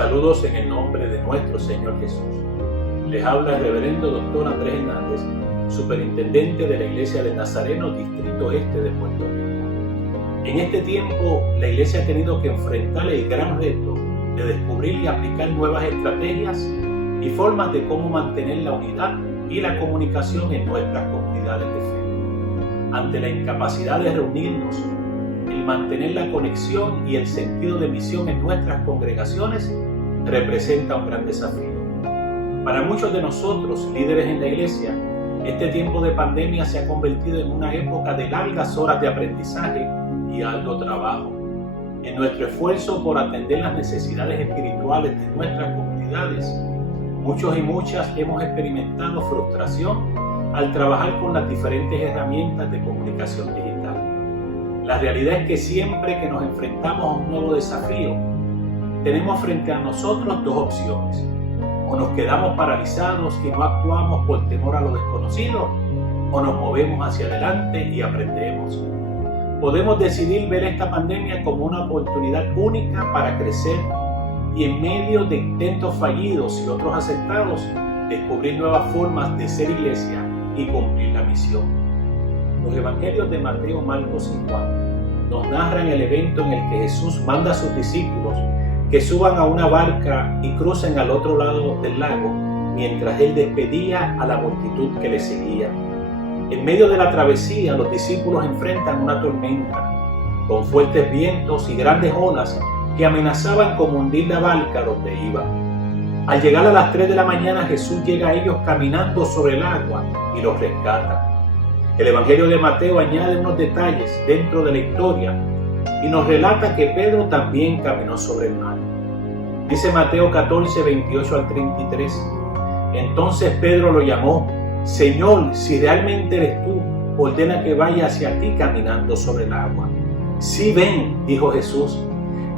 Saludos en el nombre de nuestro Señor Jesús. Les habla el reverendo Dr. Andrés Hernández, superintendente de la Iglesia de Nazareno, Distrito Este de Puerto Rico. En este tiempo, la Iglesia ha tenido que enfrentar el gran reto de descubrir y aplicar nuevas estrategias y formas de cómo mantener la unidad y la comunicación en nuestras comunidades de fe. Ante la incapacidad de reunirnos, el mantener la conexión y el sentido de misión en nuestras congregaciones representa un gran desafío. Para muchos de nosotros, líderes en la Iglesia, este tiempo de pandemia se ha convertido en una época de largas horas de aprendizaje y alto trabajo. En nuestro esfuerzo por atender las necesidades espirituales de nuestras comunidades, muchos y muchas hemos experimentado frustración al trabajar con las diferentes herramientas de comunicación digital. La realidad es que siempre que nos enfrentamos a un nuevo desafío, tenemos frente a nosotros dos opciones. O nos quedamos paralizados y no actuamos por temor a lo desconocido, o nos movemos hacia adelante y aprendemos. Podemos decidir ver esta pandemia como una oportunidad única para crecer y en medio de intentos fallidos y otros aceptados, descubrir nuevas formas de ser iglesia y cumplir la misión. Los evangelios de Mateo, Marcos y Juan nos narran el evento en el que Jesús manda a sus discípulos que suban a una barca y crucen al otro lado del lago mientras Él despedía a la multitud que le seguía. En medio de la travesía, los discípulos enfrentan una tormenta con fuertes vientos y grandes olas que amenazaban con hundir la barca donde iban. Al llegar a las 3 de la mañana, Jesús llega a ellos caminando sobre el agua y los rescata. El Evangelio de Mateo añade unos detalles dentro de la historia y nos relata que Pedro también caminó sobre el mar. Dice Mateo 14, 28 al 33. Entonces Pedro lo llamó: Señor, si realmente eres tú, ordena que vaya hacia ti caminando sobre el agua. Sí, ven, dijo Jesús.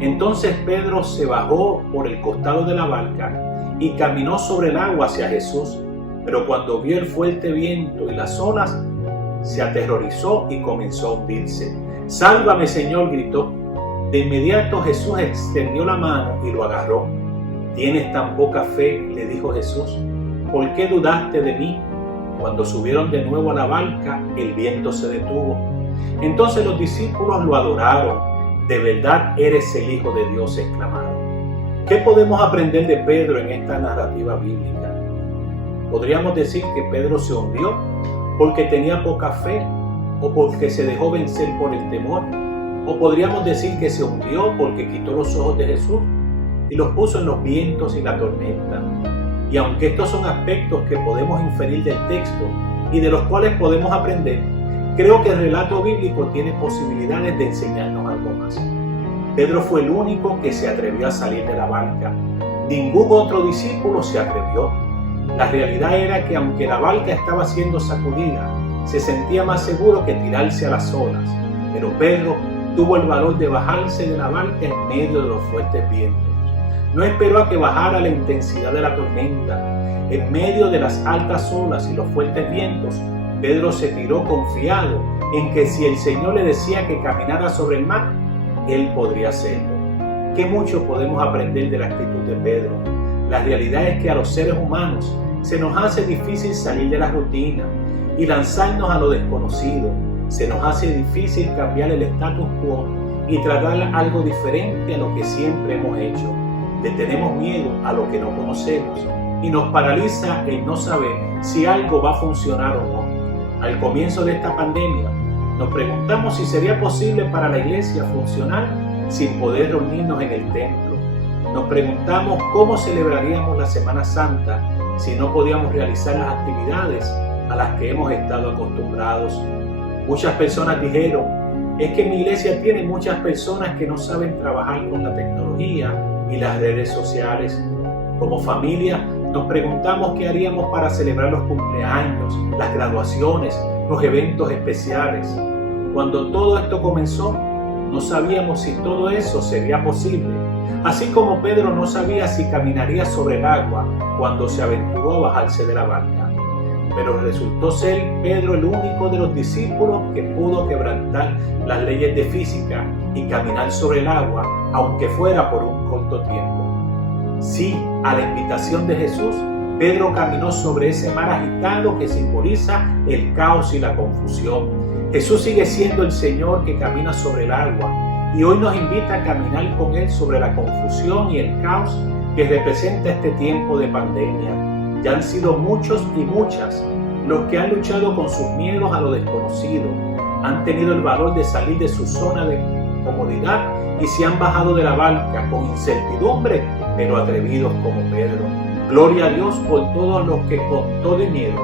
Entonces Pedro se bajó por el costado de la barca y caminó sobre el agua hacia Jesús. Pero cuando vio el fuerte viento y las olas, se aterrorizó y comenzó a hundirse. ¡Sálvame, Señor!, gritó. De inmediato Jesús extendió la mano y lo agarró. ¿Tienes tan poca fe?, le dijo Jesús. ¿Por qué dudaste de mí? Cuando subieron de nuevo a la barca, el viento se detuvo. Entonces los discípulos lo adoraron. «De verdad eres el Hijo de Dios», exclamaron. ¿Qué podemos aprender de Pedro en esta narrativa bíblica? Podríamos decir que Pedro se hundió porque tenía poca fe, o porque se dejó vencer por el temor, o podríamos decir que se hundió porque quitó los ojos de Jesús y los puso en los vientos y la tormenta. Y aunque estos son aspectos que podemos inferir del texto y de los cuales podemos aprender, creo que el relato bíblico tiene posibilidades de enseñarnos algo más. Pedro fue el único que se atrevió a salir de la barca. Ningún otro discípulo se atrevió. La realidad era que aunque la barca estaba siendo sacudida, se sentía más seguro que tirarse a las olas. Pero Pedro tuvo el valor de bajarse de la barca en medio de los fuertes vientos. No esperó a que bajara la intensidad de la tormenta. En medio de las altas olas y los fuertes vientos, Pedro se tiró confiado en que si el Señor le decía que caminara sobre el mar, él podría hacerlo. ¿Qué mucho podemos aprender de la actitud de Pedro? La realidad es que a los seres humanos se nos hace difícil salir de la rutina y lanzarnos a lo desconocido. Se nos hace difícil cambiar el status quo y tratar algo diferente a lo que siempre hemos hecho. Le tenemos miedo a lo que no conocemos y nos paraliza el no saber si algo va a funcionar o no. Al comienzo de esta pandemia, nos preguntamos si sería posible para la iglesia funcionar sin poder reunirnos en el templo. Nos preguntamos cómo celebraríamos la Semana Santa si no podíamos realizar las actividades a las que hemos estado acostumbrados. Muchas personas dijeron: es que mi iglesia tiene muchas personas que no saben trabajar con la tecnología y las redes sociales. Como familia, nos preguntamos qué haríamos para celebrar los cumpleaños, las graduaciones, los eventos especiales. Cuando todo esto comenzó, no sabíamos si todo eso sería posible, así como Pedro no sabía si caminaría sobre el agua cuando se aventuró a bajarse de la barca. Pero resultó ser Pedro el único de los discípulos que pudo quebrantar las leyes de física y caminar sobre el agua, aunque fuera por un corto tiempo. Sí, a la invitación de Jesús, Pedro caminó sobre ese mar agitado que simboliza el caos y la confusión. Jesús sigue siendo el Señor que camina sobre el agua y hoy nos invita a caminar con Él sobre la confusión y el caos que representa este tiempo de pandemia. Ya han sido muchos y muchas los que han luchado con sus miedos a lo desconocido, han tenido el valor de salir de su zona de comodidad y se han bajado de la barca con incertidumbre, pero atrevidos como Pedro. Gloria a Dios por todos los que con todo el miedo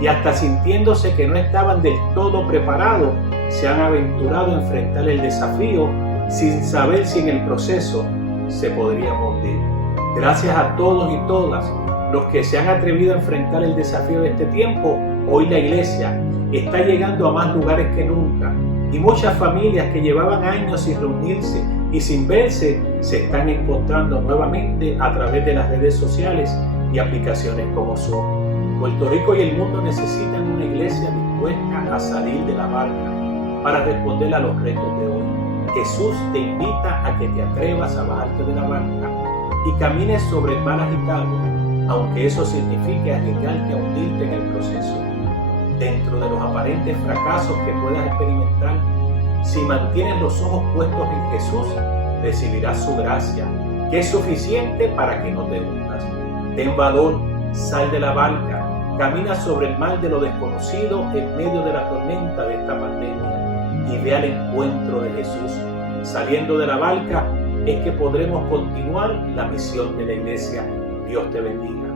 y hasta sintiéndose que no estaban del todo preparados, se han aventurado a enfrentar el desafío sin saber si en el proceso se podrían hundir. Gracias a todos y todas los que se han atrevido a enfrentar el desafío de este tiempo. Hoy la iglesia está llegando a más lugares que nunca y muchas familias que llevaban años sin reunirse y sin verse se están encontrando nuevamente a través de las redes sociales y aplicaciones como Zoom. Puerto Rico y el mundo necesitan una iglesia dispuesta a salir de la barca para responder a los retos de hoy. Jesús te invita a que te atrevas a bajarte de la barca y camines sobre el mar agitado, aunque eso signifique arriesgarte a hundirte en el proceso. Dentro de los aparentes fracasos que puedas experimentar, si mantienes los ojos puestos en Jesús, recibirás su gracia, que es suficiente para que no te hundas. Ten valor, sal de la barca, camina sobre el mar de lo desconocido en medio de la tormenta de esta pandemia y ve al encuentro de Jesús. Saliendo de la barca es que podremos continuar la misión de la iglesia. Dios te bendiga.